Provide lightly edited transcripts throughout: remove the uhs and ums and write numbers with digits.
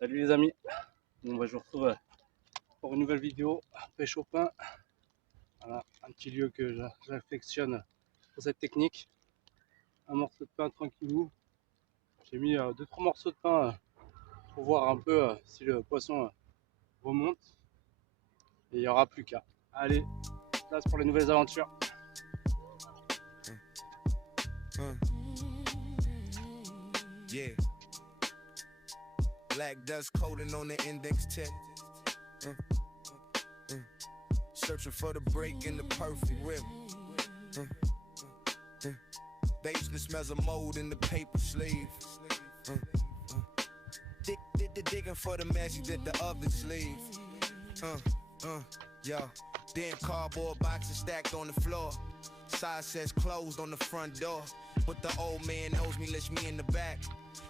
Salut les amis, bon, bah, je vous retrouve pour une nouvelle vidéo pêche au pain. Voilà, un petit lieu que j'affectionne pour cette technique. Un morceau de pain tranquillou. J'ai mis 2-3 morceaux de pain pour voir un peu si le poisson remonte. Et il n'y aura plus qu'à. Allez, place pour les nouvelles aventures. Yeah. Black dust coating on the index tip. Searching for the break in the perfect rip. Basement smells of mold in the paper sleeve. Digging for the message that the others leave. Yo. Then cardboard boxes stacked on the floor. Side says closed on the front door. But the old man knows me, lets me in the back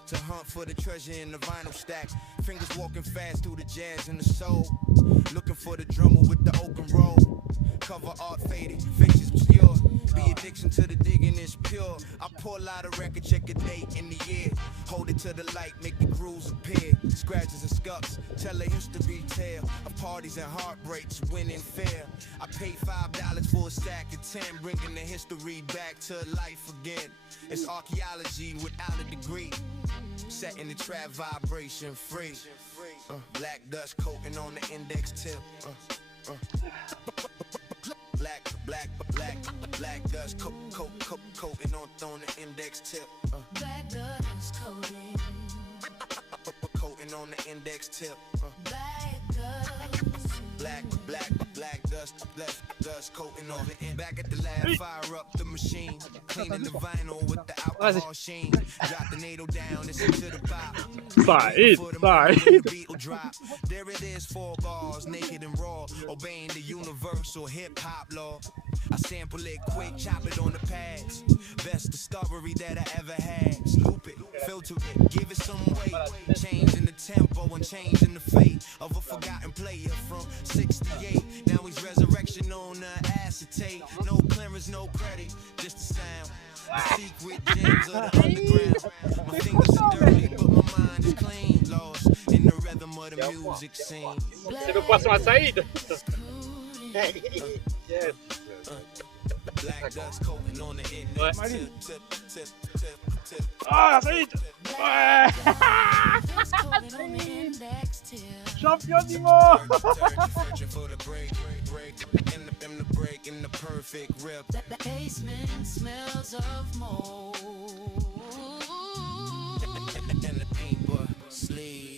to hunt for the treasure in the vinyl stacks. Fingers walking fast through the jazz and the soul. Looking for the drummer with the oaken roll. Cover art faded, faces obscure. Be addiction to the digging is pure. I pull out a record, check a date in the year. Hold it to the light, make the grooves appear. Scratches and scuffs, tell a history tale of parties and heartbreaks, winning fair. I paid $5 for a stack of 10, bringing the history back to life again. It's archaeology without a degree, setting the trap vibration free. Black dust coating on the index tip. Black dust coating on the index tip. Black dust coating. Coating on the index tip. Black dust. Black dust coating on the end. Back at the lab, fire up the machine, cleaning the vinyl with the alcohol sheen. Drop the needle down, listen to the pop. There it is, 4 bars, naked and raw, obeying the universal hip hop law. I sample it quick, chop it on the pads. Best discovery that I ever had. Loop it, filter it, give it some weight. Changing the tempo and changing the fate of a forgotten player from 68. Now he's resurrection on acetate. No clearance, no credit, just the sound. The secret gems of the underground. My fingers are dirty, but my mind is clean. Lost in the rhythm of the music scene. C'est le poisson à Saïd. Yes. Black dust coating on the index tip. Ah, Saïd. Ouais. Dust coating on the index tip. Champion du monde. Searching for the break in the perfect rip. The basement smells of mold. And the paper sleeve.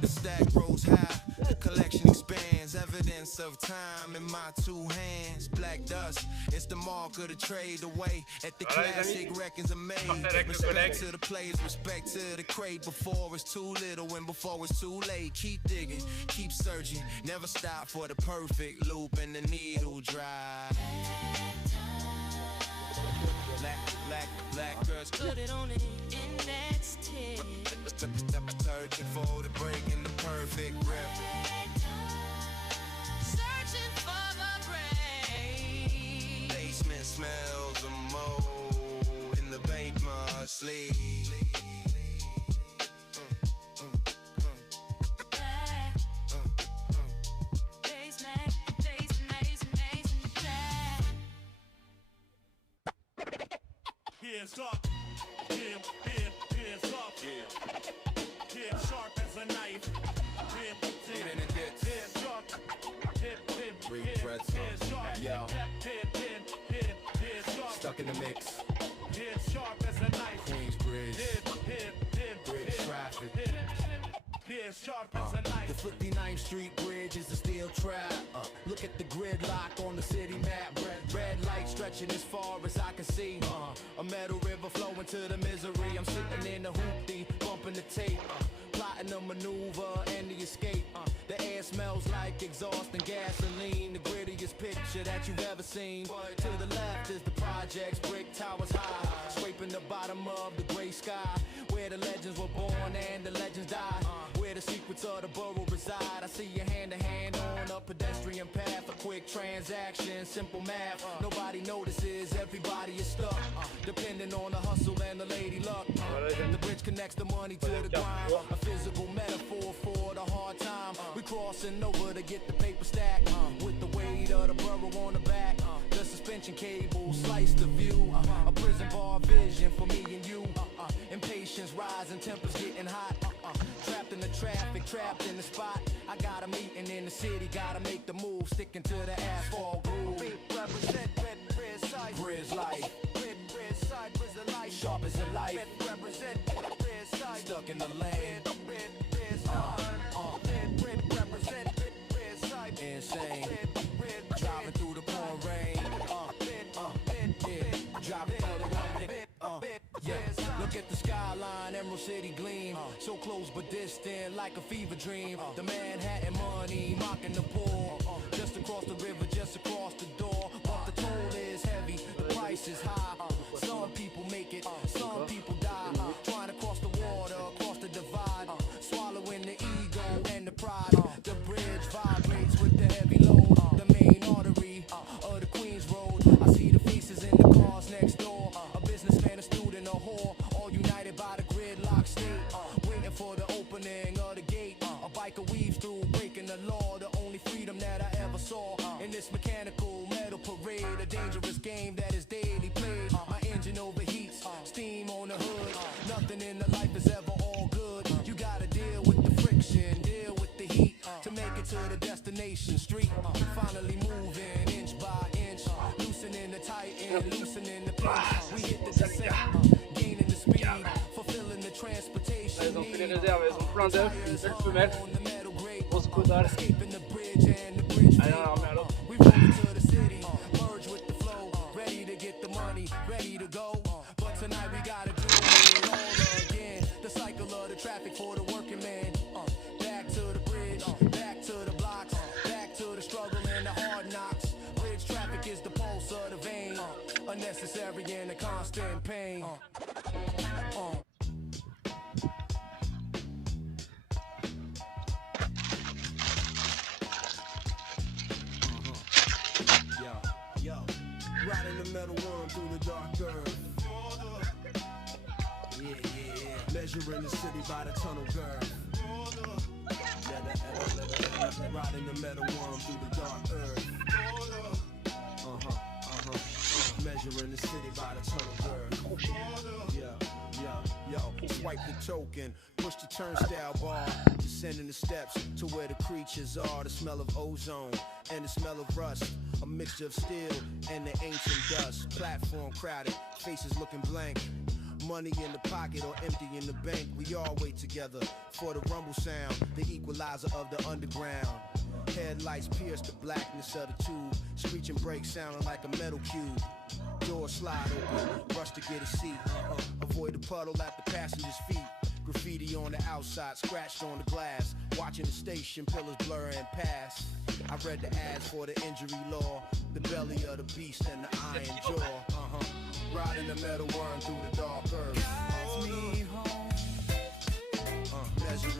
The stack grows high, the collection expands. Evidence of time in my 2 hands. Black dust, it's the mark of the trade away. At the classic records are made. Respect to the players, respect to the crate. Before it's too little and before it's too late. Keep digging, keep searching. Never stop for the perfect loop and the needle dry. Black girls Put it on the index tip. searching for the break in the perfect rip. Searching for the break. Basement smells of mold in the paper sleeve. Hands up, hands up, yeah, sharp as a knife, Get in the ditch. hands sharp, Breathe breaths up. hands sharp, Yo. hands sharp, Stuck in the mix. hands sharp as a knife, Queensbridge. bridge Bridge traffic. hands sharp as a The knife. 59th Street Bridge is a steel trap. Look at the gridlock on the city map. Red light stretching as far as I can see. A metal river flowing to the misery. I'm sitting in the hoopty, bumping the tape. Plotting a maneuver and the escape. The air smells like exhaust and gasoline. The grittiest picture that you've ever seen. To the left is the projects, brick towers high. Scraping the bottom of the gray sky. Where the legends were born and the legends die. Where the secrets of the borough reside. I see you hand to hand Pedestrian path, a quick transaction, simple math. Nobody notices, everybody is stuck. Depending on the hustle and the lady luck. The bridge connects the money to the grind. A physical metaphor for the hard time. We crossing over to get the paper stack. With the weight of the borough on the back. The suspension cable sliced the view. A prison bar vision for me and you. Impatience rising, tempers getting hot. Trapped in the traffic, trapped in the spot. I got a meeting in the city, gotta make the move, sticking to the asphalt groove. Represent red side, Bridge life. Red side, the light, sharp as a light. Represent red side, stuck in the lane. Red side, represent red side, insane. Driving through the pouring rain. Driving through the rain. Yeah, look at the skyline, Emerald City gleam. So close but distant, like a fever dream. The Manhattan money, mocking the poor. Just across the river, just across the door. But the toll is heavy, the price is high. Some people make it, some people die. Trying to cross the water, across the divide. Swallowing the ego and the pride. The bridge vibrates with the heavy load. The main artery of the Queens Road. I see the faces in the cars next door. A businessman, a student, a whore. All united by the gridlock state. Waiting for the opening of the gate. A biker weaves through, breaking the law. The only freedom that I ever saw. In this mechanical metal parade. A dangerous game that is daily played. My engine overheats, steam on the hood. Nothing in the life is ever all good. You gotta deal with the friction, deal with the heat. To make it to the destination street. Finally moving inch by inch. Loosening the tight end, loosening the pinch. We hit the descent, gaining the speed. Fulfilling the transportation. Là, ils ont fait les réserves, elles ont plein d'œufs, une belle femelle. Grosse caudale. Allez, on la remet à l'autre. We roll to the city, merge with the flow, ready to get the money, ready to go. But tonight we gotta do it all again. The cycle of the traffic for the working man. Back to the bridge, back to the blocks, back to the struggle and the hard knocks. Bridge traffic is the pulse of the vein, unnecessary and a constant pain. Right in the metal world through the dark earth. Yeah. Measuring the city by the tunnel girth. Right in the metal world through the dark earth. Measuring the city by the tunnel girth. Yo, swipe the token, push the turnstile bar, descending the steps to where the creatures are. The smell of ozone and the smell of rust, a mixture of steel and the ancient dust. Platform crowded, faces looking blank. Money in the pocket or empty in the bank. We all wait together for the rumble sound, the equalizer of the underground. Headlights pierce the blackness of the tube, screeching brakes sounding like a metal cube. Door slide open, rush to get a seat. Avoid the puddle at the passenger's feet. Graffiti on the outside, scratched on the glass. Watching the station, pillars blurring past. I read the ads for the injury law. The belly of the beast and the iron jaw. Riding the metal worm through the dark earth. Guides me home.